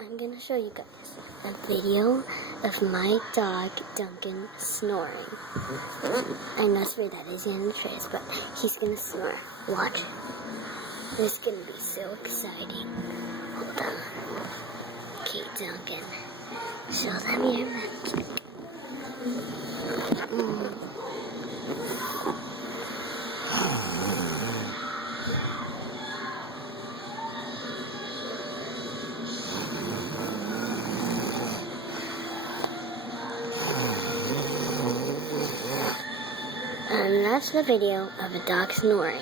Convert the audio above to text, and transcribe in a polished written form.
I'm going to show you guys a video of my dog, Duncan, snoring. I know it's weird that he's in the trays, but he's going to snore. Watch. This is going to be so exciting. Hold on. Okay, Duncan. Show them your magic. And that's the video of a dog snoring.